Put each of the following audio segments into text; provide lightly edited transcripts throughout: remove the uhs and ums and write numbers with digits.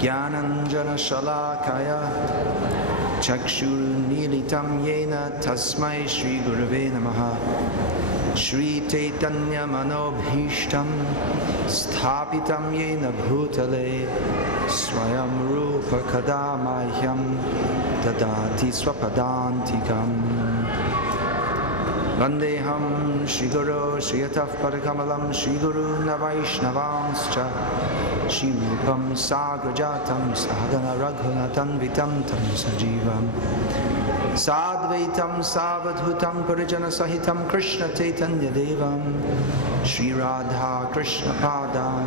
Jnananjana Shalakaya Chakshurmilitam Yena Tasmai Shri Gurave Namaha Shri Chaitanya Manobhishtam Sthapitam Yena Bhutale Swayam Rupa Kadamahyam Dadati Swapadantikam Vandeham Shri Guru Shri Yataf Parakamalam Shri Guru Navaishnavanscha Shri Rupam Sagrajatam Sadhana Raghunatan Vitam Tam Sajivam Sadvaitam Savadhutam Parijana Sahitam Krishna Chaitanya Devam Shri Radha Krishna Padam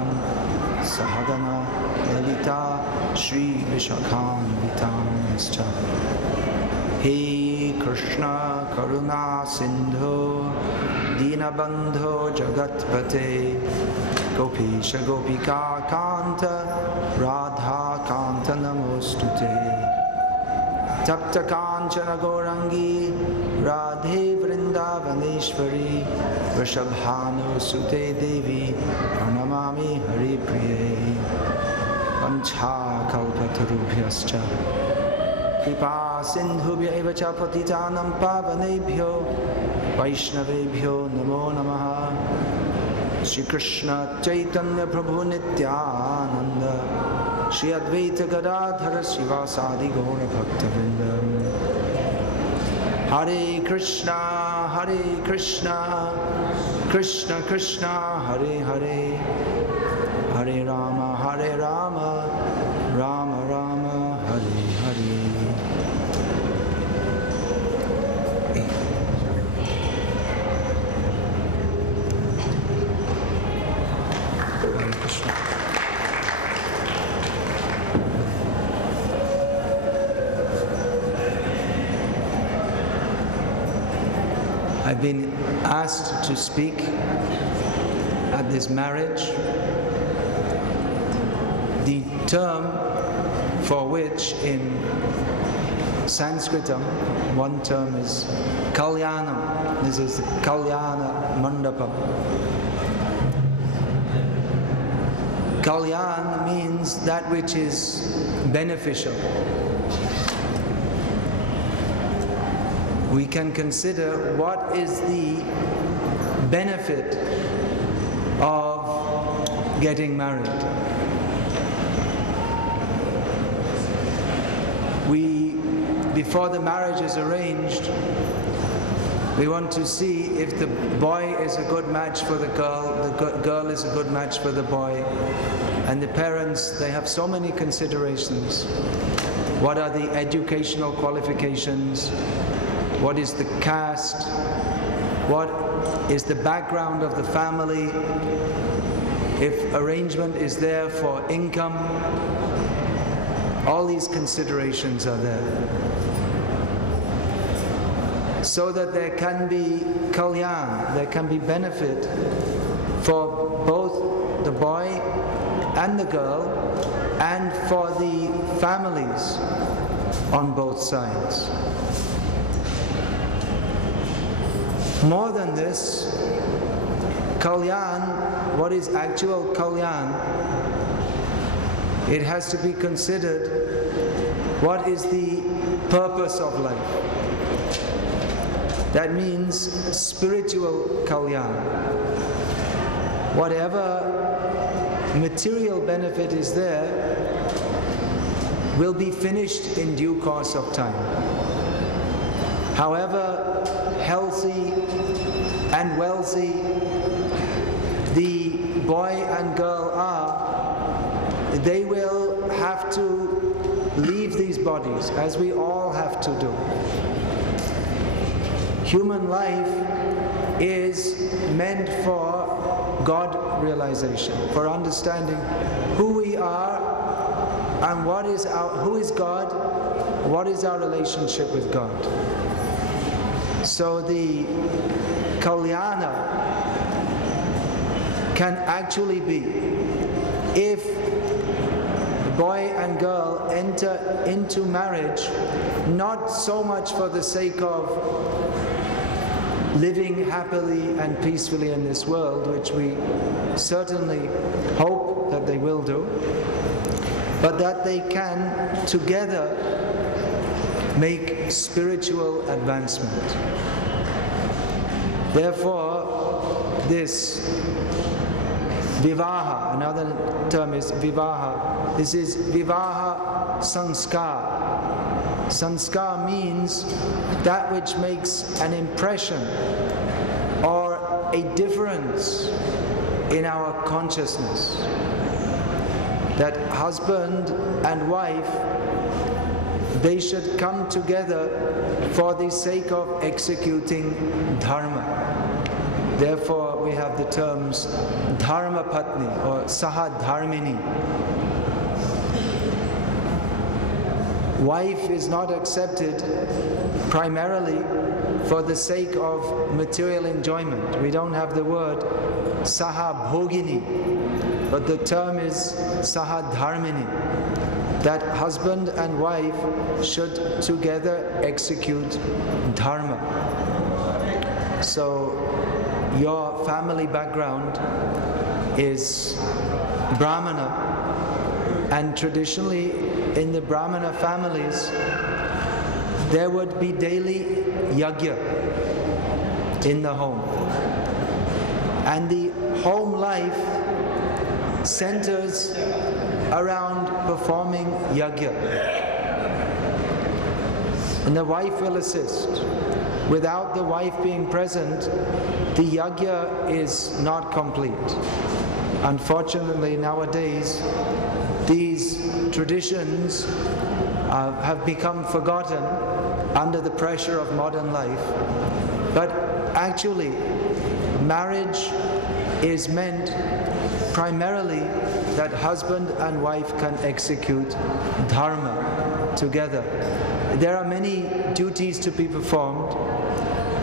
Sahagana Lalita Shri Vishakam Vitamscha He Krishna Karuna Sindhu Dinabandho Jagatpate Gopisha Gopika Kanta Radha Kanta Namostute Tapta Kanchana Gaurangi Radhe Vrindavaneshwari Vrishabhanu Sute Devi Pranamami Hari Priye Pancha Kalpatarubhyascha Kripa Sindhubhya Eva Cha Patitanam Pavanebhyo Vaishnavebhyo Namo Namaha Shri Krishna Chaitanya Prabhu Nityananda Shri Advaita Gadadhara Srivasadi Gaura Bhaktavrinda Hare Krishna Krishna Krishna Hare Hare Hare Rama Rama Rama Hare Hare I've been asked to speak at this marriage, the term for which in Sanskritam, one term is Kalyanam. This is the Kalyana Mandapam. Kalyan means that which is beneficial. We can consider what is the benefit of getting married. Before the marriage is arranged, we want to see if the boy is a good match for the girl is a good match for the boy. And the parents, they have so many considerations. What are the educational qualifications? What is the caste? What is the background of the family? If arrangement is there for income, all these considerations are there. So that there can be kalyan, there can be benefit for both the boy and the girl and for the families on both sides. More than this, kalyan, what is actual kalyan? It has to be considered what is the purpose of life. That means spiritual kalyan. Whatever material benefit is there will be finished in due course of time. However healthy and wealthy the boy and girl are, they will have to leave these bodies, as we all have to do. Human life is meant for God realization, for understanding who we are and who is God, what is our relationship with God. So the kalyana can actually be if the boy and girl enter into marriage not so much for the sake of living happily and peacefully in this world, which we certainly hope that they will do, but that they can together make spiritual advancement. Therefore, this vivaha, another term is vivaha. This is vivaha sanskar. Sanskar means that which makes an impression or a difference in our consciousness. That husband and wife, they should come together for the sake of executing dharma. Therefore, we have the terms dharma patni or saha dharmini. Wife is not accepted primarily for the sake of material enjoyment. We don't have the word saha bhogini, but the term is saha dharmini, that husband and wife should together execute dharma. So your family background is Brahmana, and traditionally in the Brahmana families there would be daily yajna in the home, and the home life centers around performing yajna, and the wife will assist. Without the wife being present, the yajna is not complete. Unfortunately, nowadays these traditions have become forgotten under the pressure of modern life. But actually, marriage is meant primarily that husband and wife can execute dharma together. There are many duties to be performed.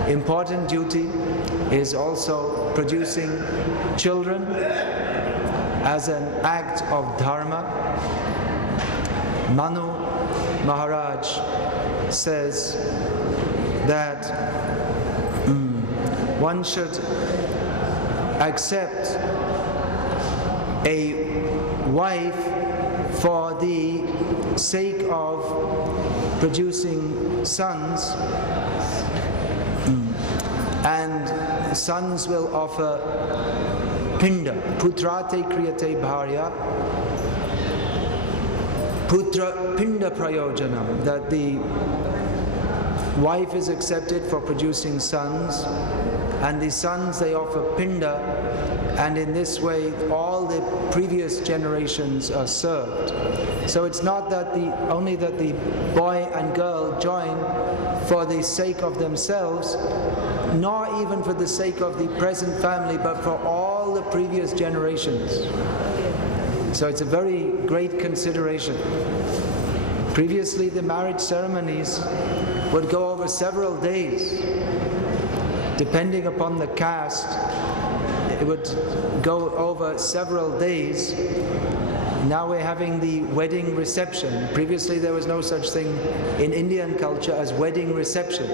Important duty is also producing children as an act of dharma. Manu Maharaj says that one should accept a wife for the sake of producing sons, and sons will offer pinda, putrate kriyate bharya, putra pinda prayojanam, that the wife is accepted for producing sons, and the sons they offer pinda, and in this way all the previous generations are served. So it's not that only that the boy and girl join for the sake of themselves, nor even for the sake of the present family, but for all the previous generations. So it's a very great consideration. Previously, the marriage ceremonies would go over several days. Depending upon the caste, it would go over several days. Now we're having the wedding reception. Previously, there was no such thing in Indian culture as wedding reception,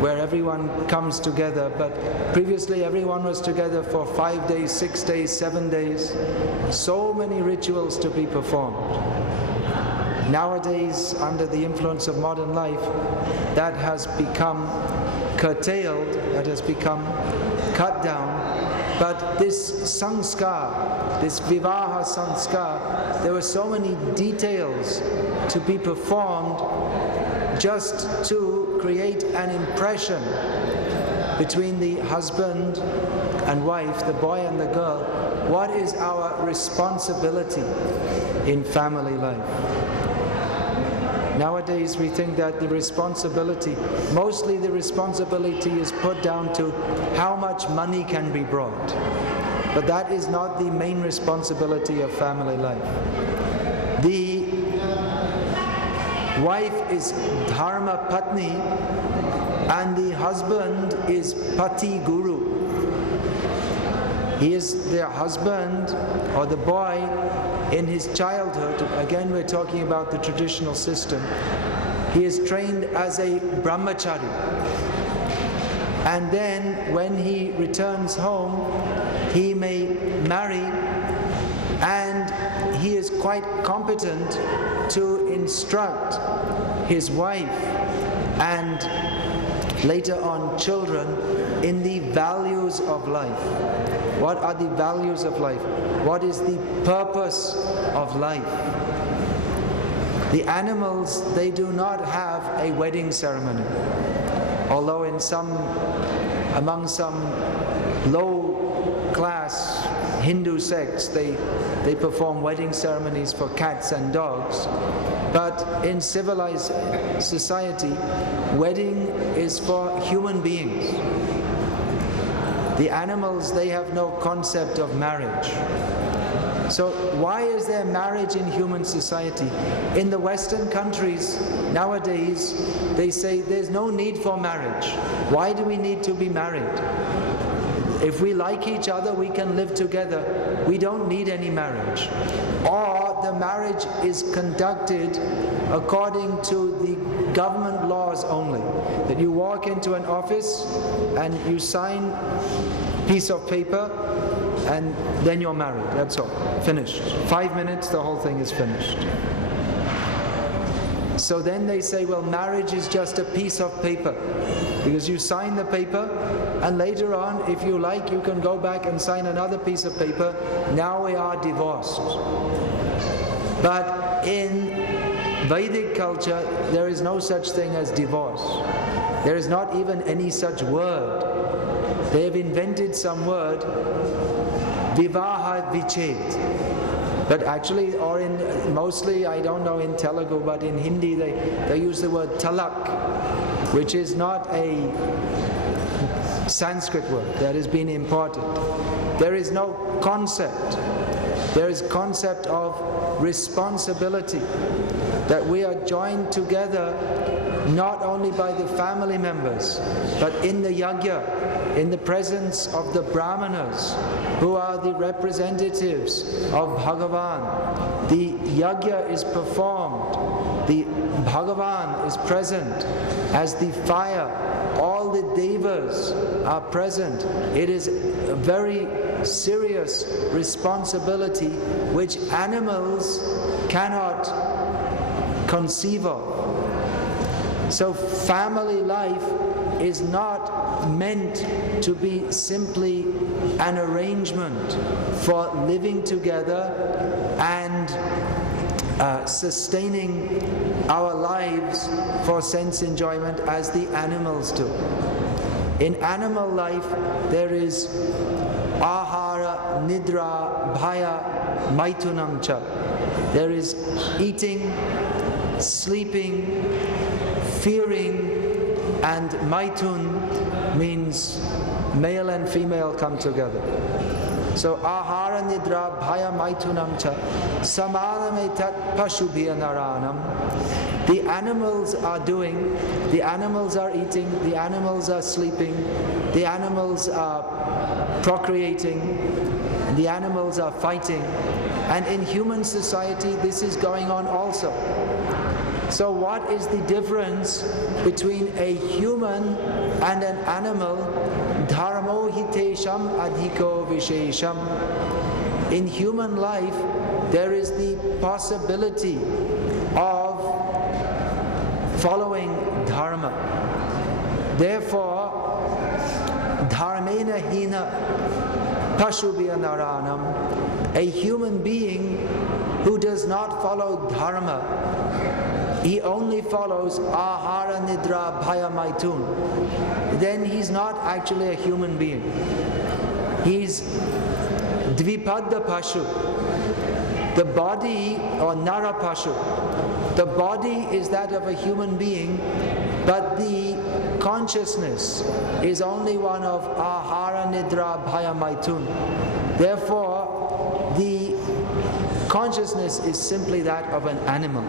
where everyone comes together, but previously everyone was together for 5 days, 6 days, 7 days. So many rituals to be performed. Nowadays, under the influence of modern life, that has become curtailed, that has become cut down. But this sanskar, this vivaha sanskar, there were so many details to be performed just to create an impression between the husband and wife, the boy and the girl. What is our responsibility in family life? Nowadays we think that the responsibility, mostly the responsibility is put down to how much money can be brought. But that is not the main responsibility of family life. The wife is dharma patni and the husband is pati guru. He is the husband or the boy in his childhood. Again, we're talking about the traditional system. He is trained as a brahmachari. And then when he returns home, he may marry, and he is quite competent to instruct his wife and later on children in the values of life. What are the values of life? What is the purpose of life? The animals, they do not have a wedding ceremony. Although among some low-class Hindu sects, they perform wedding ceremonies for cats and dogs. But in civilized society, wedding is for human beings. The animals, they have no concept of marriage. So why is there marriage in human society? In the Western countries nowadays, they say there's no need for marriage. Why do we need to be married? If we like each other, we can live together. We don't need any marriage. Or the marriage is conducted according to the government laws only. That you walk into an office and you sign a piece of paper and then you're married. That's all. Finished. 5 minutes, the whole thing is finished. So then they say, well, marriage is just a piece of paper. Because you sign the paper, and later on, if you like, you can go back and sign another piece of paper. Now we are divorced. But in Vedic culture, there is no such thing as divorce. There is not even any such word. They have invented some word, Vivaha Viched. But actually, or in mostly, I don't know in Telugu, but in Hindi they use the word talak, which is not a Sanskrit word that has been imported. There is no concept. There is concept of responsibility, that we are joined together not only by the family members, but in the yajna, in the presence of the brahmanas, who are the representatives of Bhagavan. The yajna is performed, the Bhagavan is present as the fire, all the devas are present. It is a very serious responsibility which animals cannot conceive of. So family life is not meant to be simply an arrangement for living together and sustaining our lives for sense enjoyment as the animals do. In animal life, there is ahara, nidra, bhaya, maitunam cha. There is eating, sleeping, fearing, and maitun means male and female come together. So ahara nidra bhaya maitunam cha samanam etat pashubhya naranam. The animals are doing, the animals are eating, the animals are sleeping, the animals are procreating, and the animals are fighting. And in human society this is going on also. So what is the difference between a human and an animal? Dharmo hitesham adhiko vishesham. In human life, there is the possibility of following dharma. Therefore, dharmena hina pashubhya naranam. A human being who does not follow dharma, he only follows ahara nidra bhaya maitun, then he's not actually a human being. He's dvipadda pashu. The body, or nara pashu, the body is that of a human being, but the consciousness is only one of ahara nidra bhaya maitun. Therefore, the consciousness is simply that of an animal.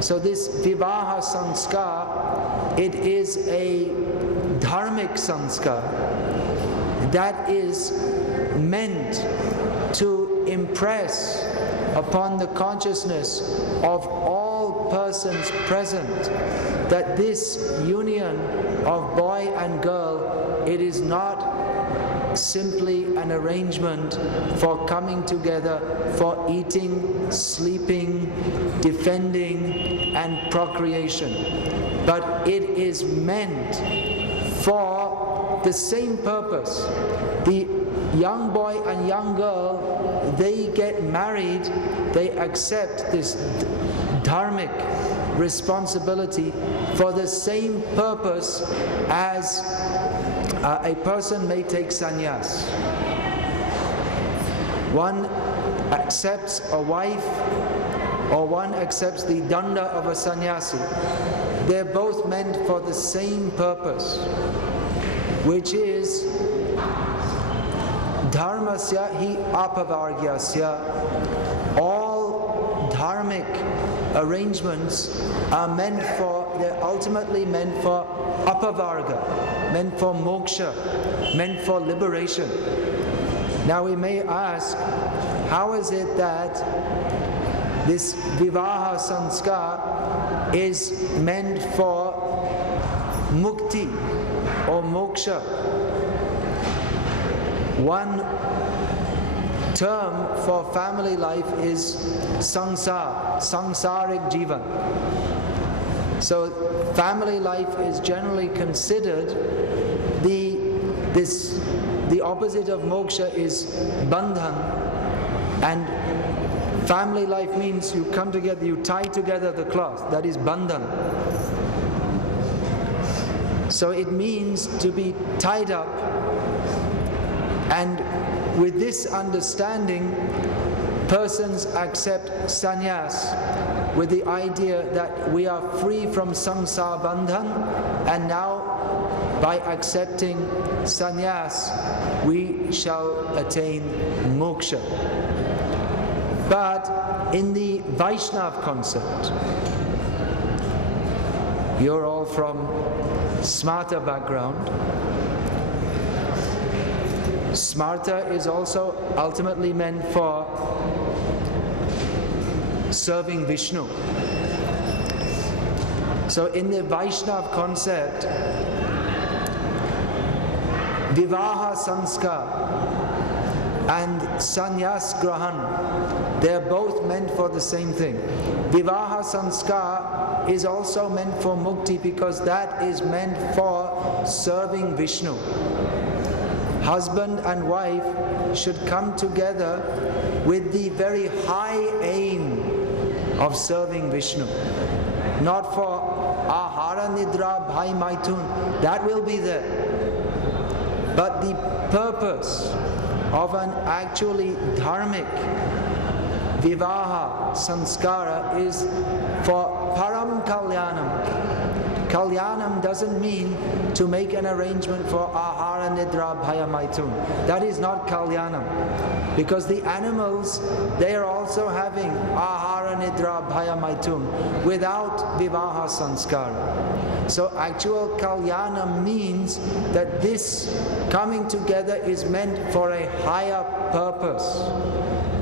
So this vivaha sanskar, it is a dharmic sanskar that is meant to impress upon the consciousness of all persons present that this union of boy and girl, it is not simply an arrangement for coming together for eating, sleeping, defending, and procreation. But it is meant for the same purpose. The young boy and young girl, they get married, they accept this dharmic responsibility for the same purpose as a person may take sannyas. One accepts a wife, or one accepts the danda of a sannyasi. They're both meant for the same purpose, which is dharmasya hi apavargyasya. All dharmic arrangements are meant for, they're ultimately meant for apavarga, meant for moksha, meant for liberation. Now we may ask, how is it that this vivaha sanskar is meant for mukti or moksha? One term for family life is sansar, sansaric jivan. So family life is generally considered the opposite of moksha is bandhan, and family life means you come together, you tie together the cloth, that is bandhan. So it means to be tied up, and with this understanding, persons accept sannyas with the idea that we are free from samsara bandhan, and now by accepting sannyas we shall attain moksha. But in the Vaishnav concept, you're all from Smarta background. Smarta is also ultimately meant for serving Vishnu. So in the Vaishnav concept, vivaha sanskar and sannyas grahan, they're both meant for the same thing. Vivaha sanskar is also meant for mukti because that is meant for serving Vishnu. Husband and wife should come together with the very high aim of serving Vishnu. Not for ahara nidra bhai maithun, that will be there. But the purpose of an actually dharmic vivaha sanskara is for param kalyanam. Kalyanam doesn't mean to make an arrangement for ahara nidra bhaya maithun. That is not kalyanam. Because the animals, they are also having ahara nidra bhaya maithun without vivaha sanskara. So actual kalyanam means that this coming together is meant for a higher purpose.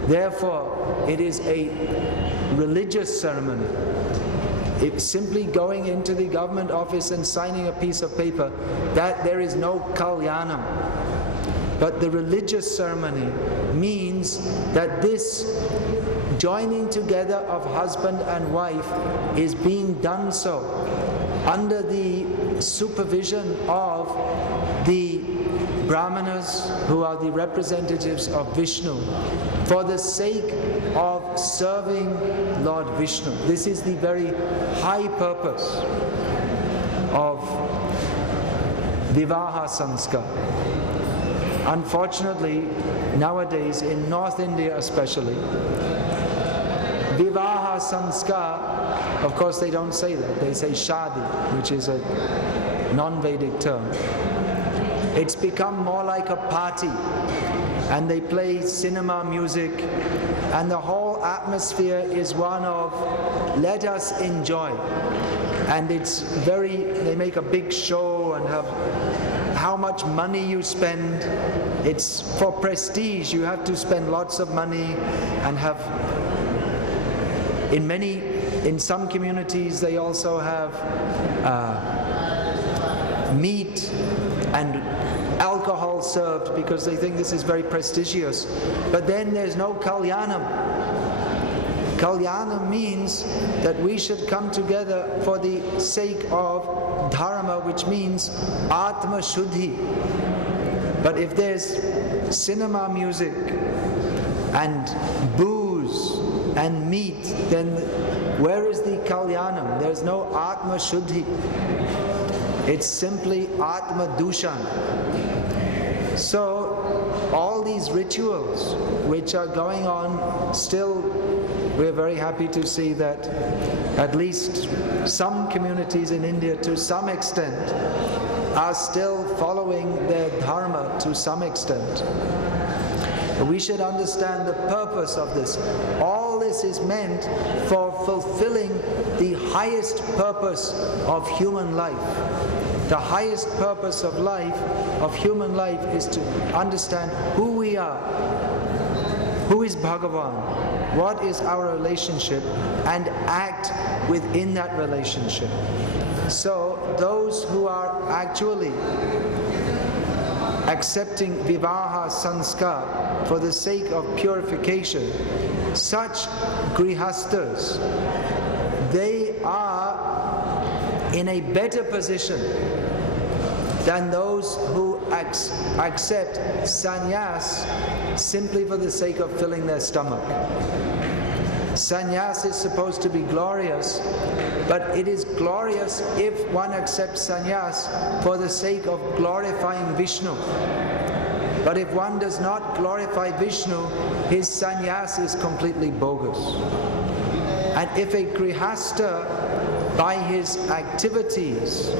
Therefore, it is a religious ceremony. It's simply going into the government office and signing a piece of paper, that there is no kalyanam. But the religious ceremony means that this joining together of husband and wife is being done so under the supervision of the Brahmanas, who are the representatives of Vishnu, for the sake of serving Lord Vishnu. This is the very high purpose of vivaha sanskar. Unfortunately, nowadays in North India especially, vivaha sanskar, of course they don't say that, they say shadi, which is a non-Vedic term. It's become more like a party, and they play cinema music, and the whole atmosphere is one of let us enjoy. And it's they make a big show and have how much money you spend. It's for prestige, you have to spend lots of money and have, in some communities they also have meat and alcohol served because they think this is very prestigious. But then there's no Kalyanam. Kalyanam means that we should come together for the sake of Dharma, which means Atma Shuddhi. But if there's cinema music and booze and meat, then where is the Kalyanam? There's no Atma Shuddhi. It's simply Atma Dushan. So all these rituals which are going on, still we're very happy to see that at least some communities in India to some extent are still following their dharma to some extent. We should understand the purpose of this. All this is meant for fulfilling the highest purpose of human life. The highest purpose of human life, is to understand who we are, who is Bhagavan, what is our relationship, and act within that relationship. So those who are actually accepting vivaha sanskar for the sake of purification, such grihastas, they are in a better position than those who accept sannyas simply for the sake of filling their stomach. Sannyas is supposed to be glorious, but it is glorious if one accepts sannyas for the sake of glorifying Vishnu. But if one does not glorify Vishnu, his sannyas is completely bogus. And if a grihasta, by his activities,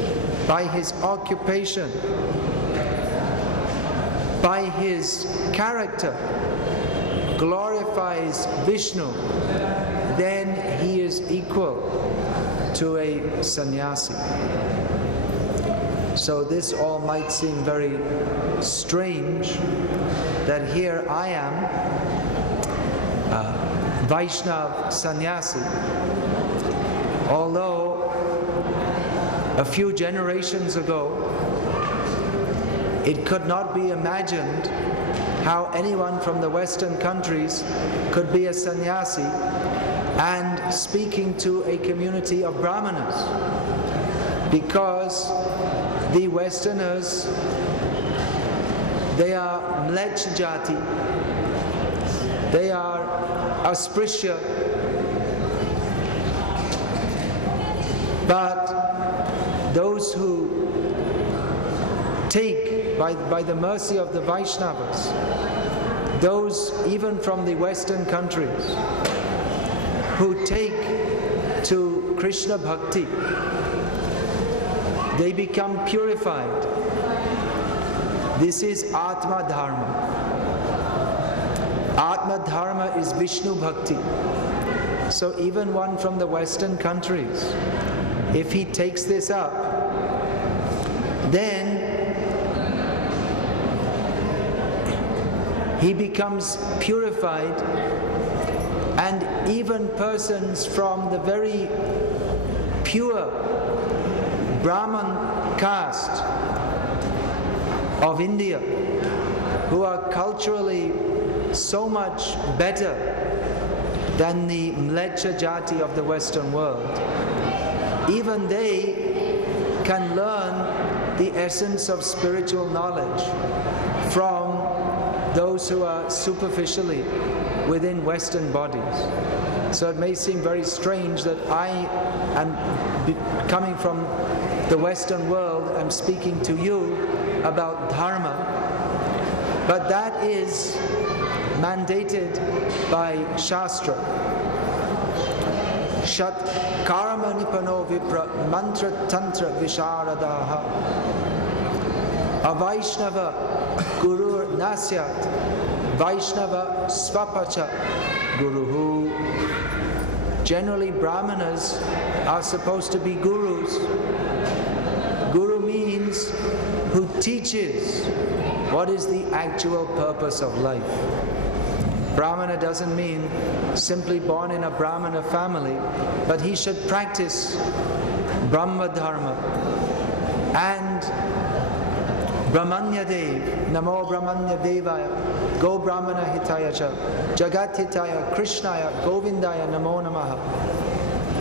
by his occupation, by his character, glorifies Vishnu, then he is equal to a sannyasi. So this all might seem very strange, that here I am, Vaishnav sannyasi, although a few generations ago it could not be imagined how anyone from the Western countries could be a sannyasi and speaking to a community of brahmanas, because the Westerners, they are mlech jati, they are asprishya, but those who take by the mercy of the Vaishnavas, those even from the Western countries who take to Krishna Bhakti, they become purified. This is Atma Dharma. Atma Dharma is Vishnu Bhakti. So even one from the Western countries, if he takes this up, then he becomes purified, and even persons from the very pure Brahman caste of India, who are culturally so much better than the mlecha jati of the Western world, even they can learn the essence of spiritual knowledge from those who are superficially within Western bodies. So it may seem very strange that I am coming from the Western world, I'm speaking to you about Dharma, but that is mandated by Shastra. Shat karma nipano vipra mantra tantra visharadaha avaishnava guru nasyat vaishnava svapacha guruhu. Generally, brahmanas are supposed to be gurus. Guru means who teaches what is the actual purpose of life. Brahmana doesn't mean simply born in a Brahmana family, but he should practice Brahma Dharma and Brahmanya Dev, Namo Brahmanya Devaya, Go Brahmana Hitaya Cha, Jagat Hitaya, Krishnaya, Govindaya, Namo Namaha.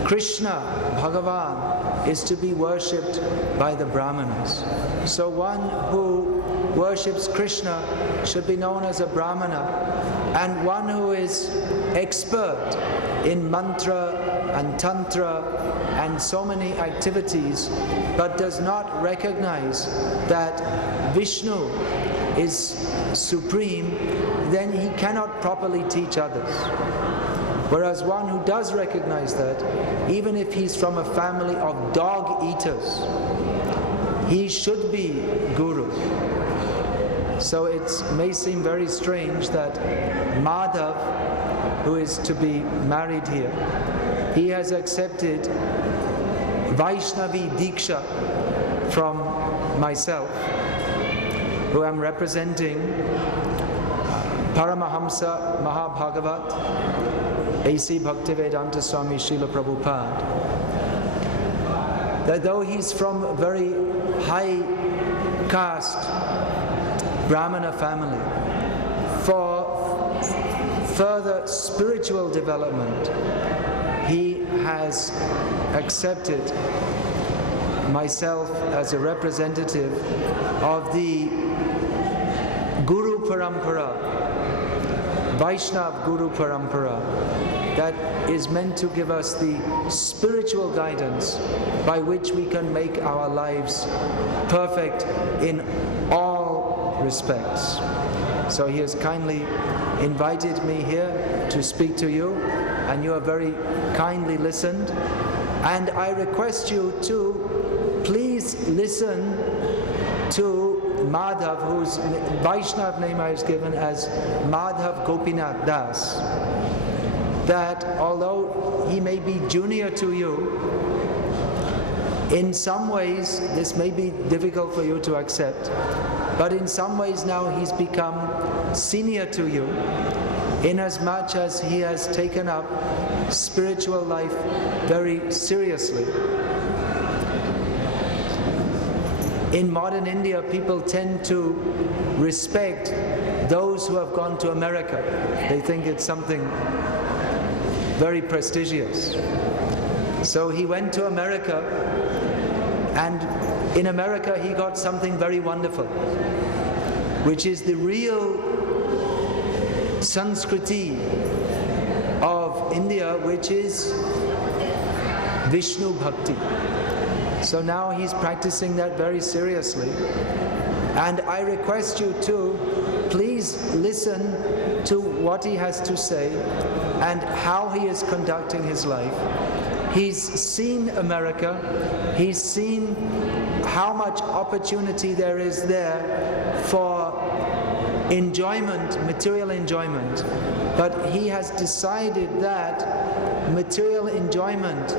Krishna, Bhagavan, is to be worshipped by the Brahmanas. So one who worships Krishna should be known as a Brahmana, and one who is expert in mantra and tantra and so many activities, but does not recognize that Vishnu is supreme, then he cannot properly teach others. Whereas one who does recognize that, even if he's from a family of dog eaters, he should be guru. So it may seem very strange that Madhav, who is to be married here, he has accepted Vaishnavi Diksha from myself, who am representing Paramahamsa Mahabhagavat, A.C. Bhaktivedanta Swami Srila Prabhupada. That though he's from a very high caste Brahmana family, for further spiritual development, he has accepted myself as a representative of the Guru Parampara, Vaishnav Guru Parampara, that is meant to give us the spiritual guidance by which we can make our lives perfect in all respects. So he has kindly invited me here to speak to you, and you have very kindly listened. And I request you to please listen to Madhav, whose Vaishnav name I was given as Madhav Gopinath Das, that although he may be junior to you, in some ways this may be difficult for you to accept, but in some ways now he's become senior to you, inasmuch as he has taken up spiritual life very seriously. In modern India, people tend to respect those who have gone to America. They think it's something very prestigious. So he went to America, and in America he got something very wonderful, which is the real Sanskriti of India, which is Vishnu Bhakti. So now he's practicing that very seriously. And I request you to please listen to what he has to say and how he is conducting his life. He's seen America, he's seen how much opportunity there is there for enjoyment, material enjoyment, but he has decided that material enjoyment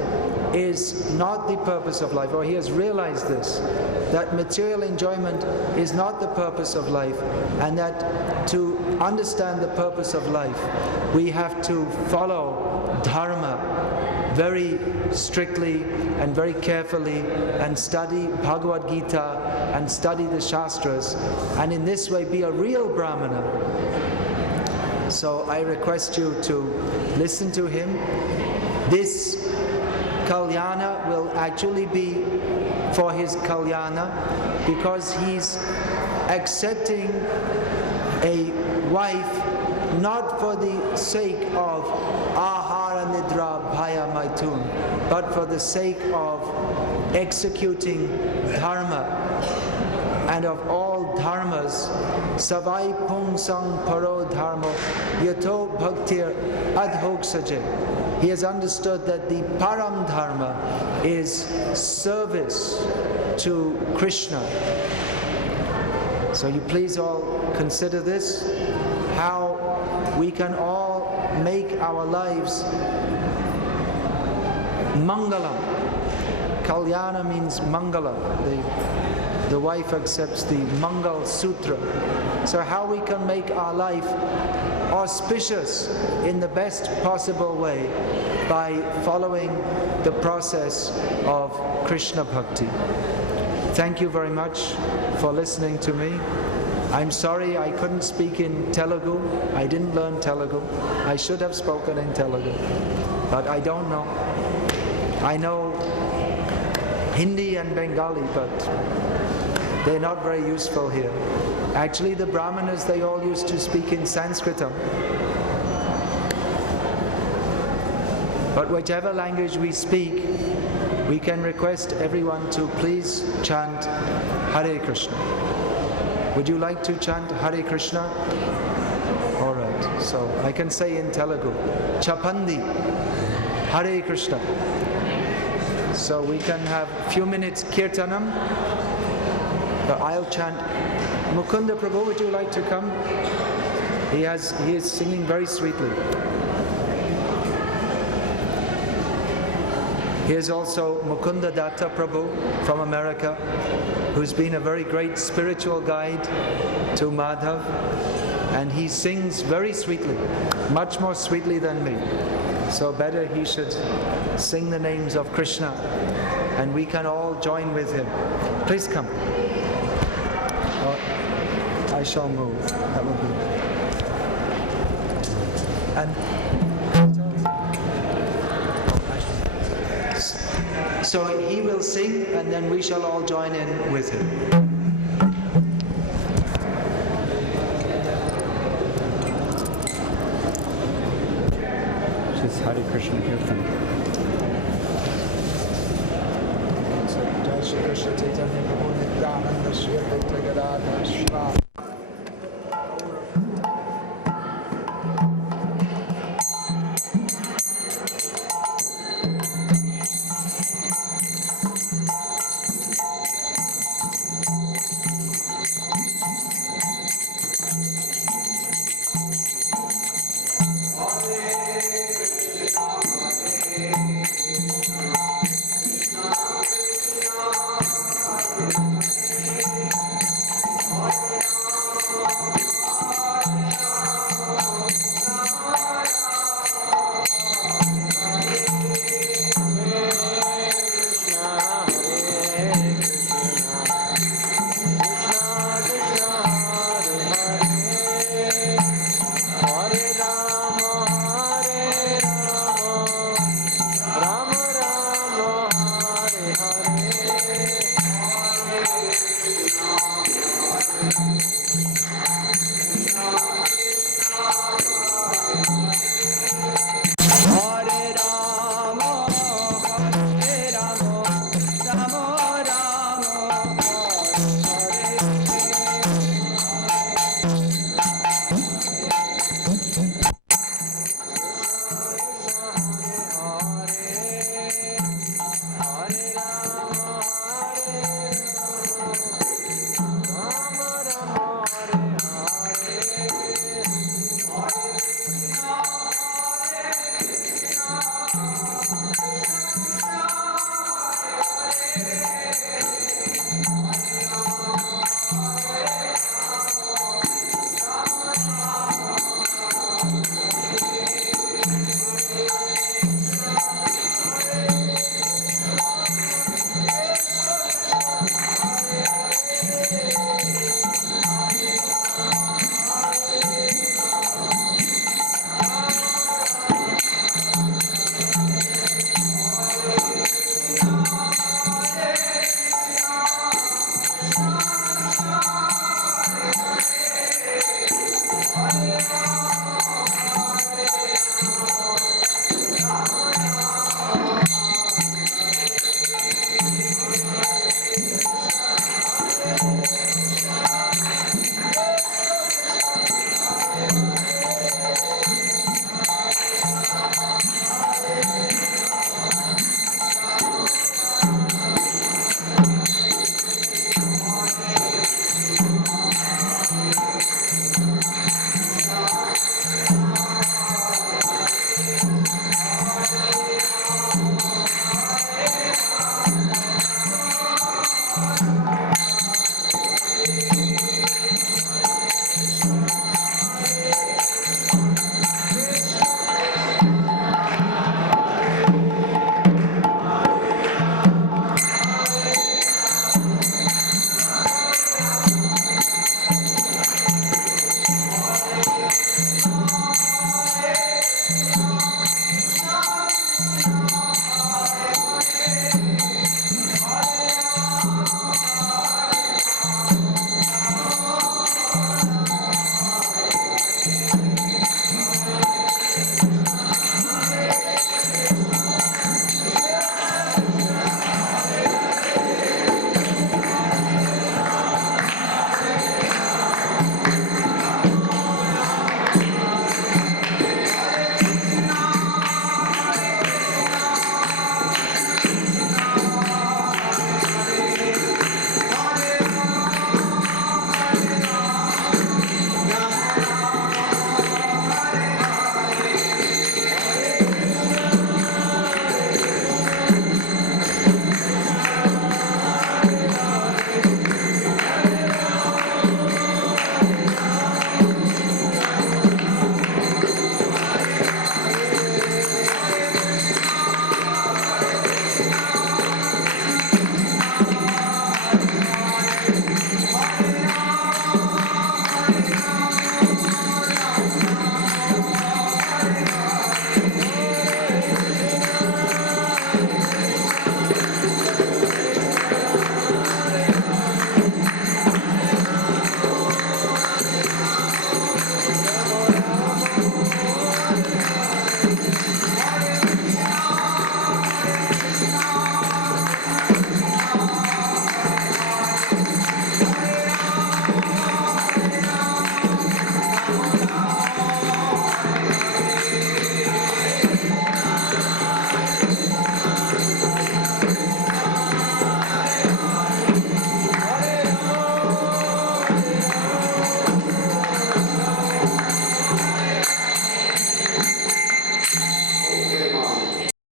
is not the purpose of life, or he has realized this, that material enjoyment is not the purpose of life, and that to understand the purpose of life, we have to follow dharma very strictly and very carefully, and study Bhagavad Gita and study the Shastras, and in this way be a real Brahmana. So I request you to listen to him. This Kalyana will actually be for his Kalyana, because he's accepting a wife not for the sake of ahara nidra bhaya maitun, but for the sake of executing dharma, and of all dharmas, savai pungsang paro dharma yato bhaktir adhoksaje. He has understood that the param dharma is service to Krishna. So you please all consider this, how we can all make our lives mangalam. Kalyana means mangala. The wife accepts the Mangal Sutra. So how we can make our life auspicious in the best possible way by following the process of Krishna Bhakti. thank you very much for listening to me. I'm sorry I couldn't speak in Telugu. I didn't learn Telugu. I should have spoken in Telugu, but I don't know. I know Hindi and Bengali, but they're not very useful here. Actually, the Brahmanas, they all used to speak in Sanskritam. But whichever language we speak, we can request everyone to please chant Hare Krishna. Would you like to chant Hare Krishna? All right, so I can say in Telugu, Chapandi, Hare Krishna. So we can have a few minutes kirtanam. I'll chant. Mukunda Prabhu, would you like to come? He is singing very sweetly. Here's also Mukunda Datta Prabhu from America, who's been a very great spiritual guide to Madhav, and he sings very sweetly, much more sweetly than me. So better he should sing the names of Krishna, and we can all join with him. Please come. I shall move. That will be. And so he will sing, and then we shall all join in with him. Just Hare Krishna Kirtan. Jai Shri Krishna Chaitanya Prabhu Nityananda Shri Advaita Gadadhara Shri